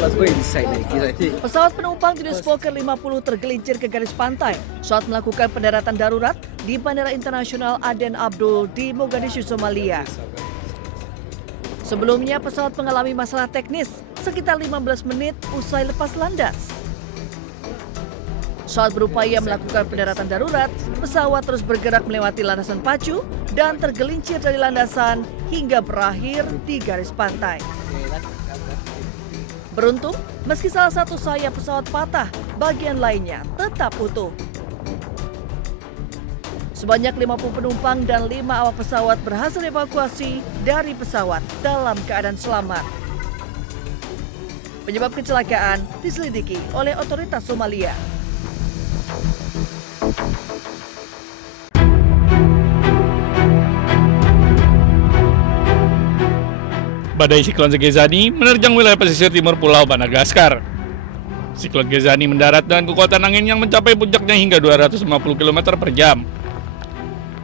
Pesawat penumpang jenis Fokker 50 tergelincir ke garis pantai saat melakukan pendaratan darurat di Bandara Internasional Aden Abdul di Mogadishu, Somalia. Sebelumnya pesawat mengalami masalah teknis sekitar 15 menit usai lepas landas. Saat berupaya melakukan pendaratan darurat, pesawat terus bergerak melewati landasan pacu dan tergelincir dari landasan hingga berakhir di garis pantai. Beruntung, meski salah satu sayap pesawat patah, bagian lainnya tetap utuh. Sebanyak 50 penumpang dan 5 awak pesawat berhasil evakuasi dari pesawat dalam keadaan selamat. Penyebab kecelakaan diselidiki oleh otoritas Somalia. Badai siklon Gegezani menerjang wilayah pesisir timur Pulau Madagaskar. Siklon Gegezani mendarat dengan kekuatan angin yang mencapai puncaknya hingga 250 km per jam.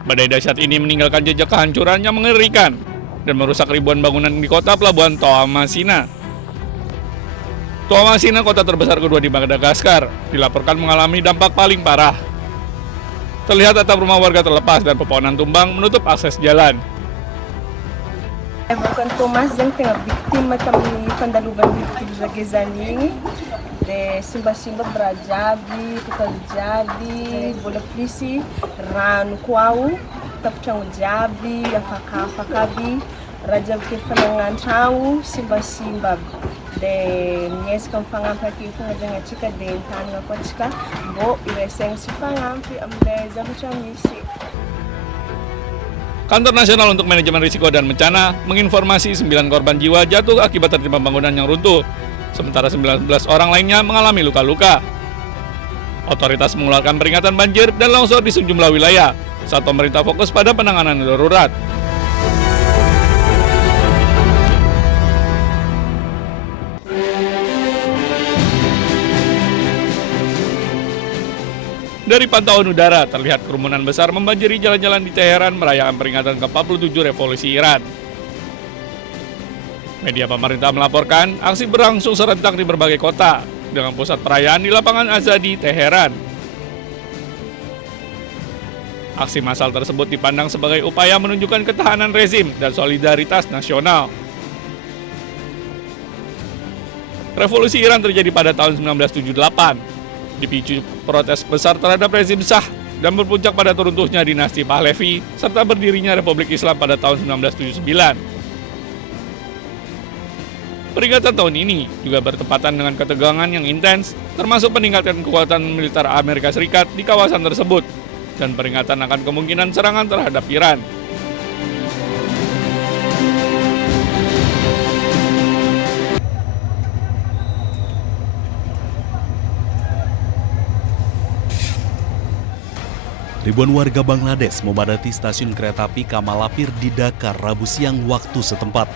Badai dahsyat ini meninggalkan jejak kehancuran yang mengerikan dan merusak ribuan bangunan di kota pelabuhan Toamasina. Toamasina, kota terbesar kedua di Madagaskar, dilaporkan mengalami dampak paling parah. Terlihat atap rumah warga terlepas dan pepohonan tumbang menutup akses jalan. Bukan Thomas yang tengah biktima kami pendaluban di Gegezani, de simba berajabi, tukang jabi, bola polisi, ranu kuau, tapcang jabi, afakabi, raja kefanangan tau, simba de mies kan fangampi fu ngajanga chika de tanga kwa chika bo ireseng si fangampi amleza misi. Kantor Nasional untuk Manajemen Risiko dan Bencana menginformasi 9 korban jiwa jatuh akibat tertimpa bangunan yang runtuh, sementara 19 orang lainnya mengalami luka-luka. Otoritas mengeluarkan peringatan banjir dan longsor di sejumlah wilayah, saat pemerintah fokus pada penanganan darurat. Dari pantauan udara, terlihat kerumunan besar membanjiri jalan-jalan di Teheran merayakan peringatan ke-47 Revolusi Iran. Media pemerintah melaporkan aksi berlangsung serentak di berbagai kota, dengan pusat perayaan di lapangan Azadi, Teheran. Aksi massal tersebut dipandang sebagai upaya menunjukkan ketahanan rezim dan solidaritas nasional. Revolusi Iran terjadi pada tahun 1978. Dipicu protes besar terhadap rezim Shah dan berpuncak pada runtuhnya dinasti Pahlavi serta berdirinya Republik Islam pada tahun 1979. Peringatan tahun ini juga bertepatan dengan ketegangan yang intens, termasuk peningkatan kekuatan militer Amerika Serikat di kawasan tersebut dan peringatan akan kemungkinan serangan terhadap Iran. Ribuan warga Bangladesh memadati stasiun kereta api Kamalapir di Dhaka Rabu siang waktu setempat.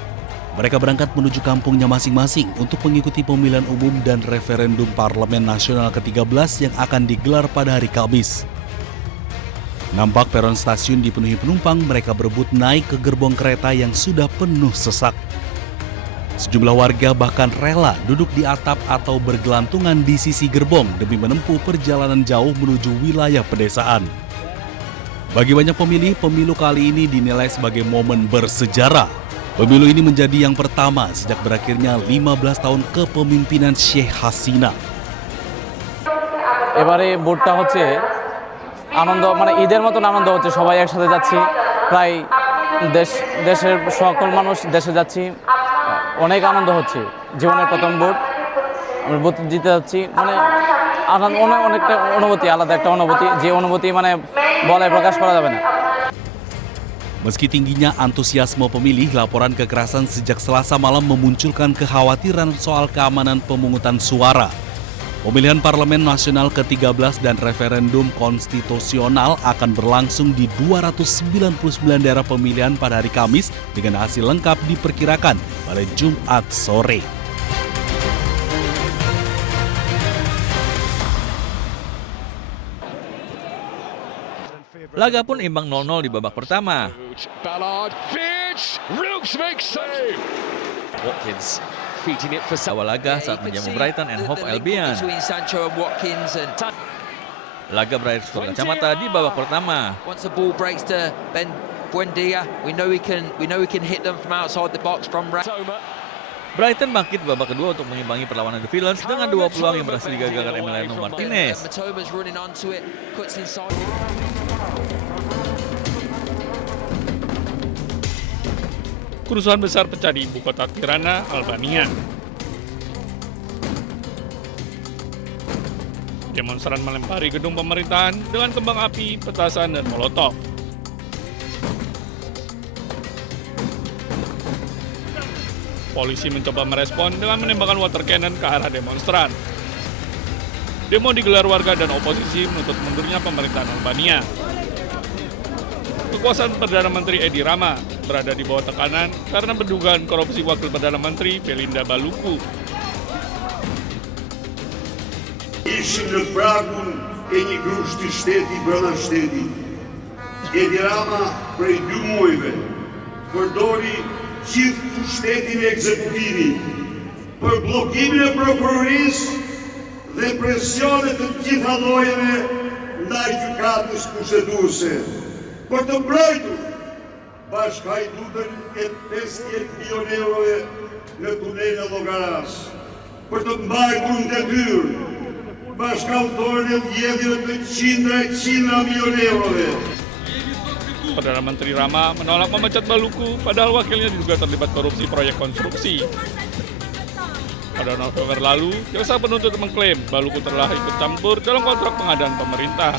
Mereka berangkat menuju kampungnya masing-masing untuk mengikuti pemilihan umum dan referendum Parlemen Nasional ke-13 yang akan digelar pada hari Kamis. Nampak peron stasiun dipenuhi penumpang, mereka berebut naik ke gerbong kereta yang sudah penuh sesak. Sejumlah warga bahkan rela duduk di atap atau bergelantungan di sisi gerbong demi menempuh perjalanan jauh menuju wilayah pedesaan. Bagi banyak pemilih, pemilu kali ini dinilai sebagai momen bersejarah. Pemilu ini menjadi yang pertama sejak berakhirnya 15 tahun kepemimpinan Sheikh Hasina. এবারে ভোটটা হচ্ছে আনন্দ, মানে ঈদের মতন আনন্দ হচ্ছে, সবাই একসাথে যাচ্ছি, প্রায় দেশের সকল মানুষ দেশে যাচ্ছি, অনেক আনন্দ হচ্ছে। জীবনের প্রথম ভোট, আমি ভোট জিতে যাচ্ছি, মানে আনন্দ, অনেকটা অনুভূতি, আলাদা একটা অনুভূতি, যে অনুভূতি মানে বলায় প্রকাশ করা যাবে না। Meski tingginya antusiasme pemilih, laporan kekerasan sejak Selasa malam memunculkan kekhawatiran soal keamanan pemungutan suara. Pemilihan Parlemen Nasional ke-13 dan referendum konstitusional akan berlangsung di 299 daerah pemilihan pada hari Kamis dengan hasil lengkap diperkirakan pada Jumat sore. Laga pun imbang 0-0 di babak pertama. Ballard, Fitch, Rooks makes save. Watkins feeding it for awal laga saat menjamu Brighton and Hove Albion. between Sancho and Watkins, and Laga berakhir skor kacamata di babak pertama. once the ball breaks to Ben Buendia, we know we can hit them from outside the box from Brighton bangkit babak kedua untuk mengimbangi perlawanan The Villains dengan 2 peluang yang berhasil digagalkan Emiliano Martinez. Matoma's running onto it, cuts inside. Kerusuhan besar pecah di ibu kota Tirana, Albania. Demonstran melempari gedung pemerintahan dengan kembang api, petasan, dan molotov. Polisi mencoba merespon dengan menembakkan water cannon ke arah demonstran. Demo digelar warga dan oposisi menuntut mundurnya pemerintahan Albania. Kekuasaan Perdana Menteri Edi Rama berada di bawah tekanan karena pendugaan korupsi Wakil Perdana Menteri Belinda Baluku. Ishim në pragun e një grushti shteti brenda shtetit. Edi Rama prej 2 muajve përdori gjithë pushtetin e ekzekutivit për bllokimin e prokurorisë dhe presionet të gjitha llojeve ndaj gjykatës kushtetuese për të mbrojtur bashkëhajdutën e 50 milion eurove në tunelin e Llogaras, për të mbajtur në detyrë bashkëautorën e vjedhjeve të qindra milion eurove. Perdana Menteri Rama menolak memecat Baluku padahal wakilnya diduga terlibat korupsi proyek konstruksi. Pada November lalu, jaksa penuntut mengklaim Baluku telah ikut campur dalam kontrak pengadaan pemerintah.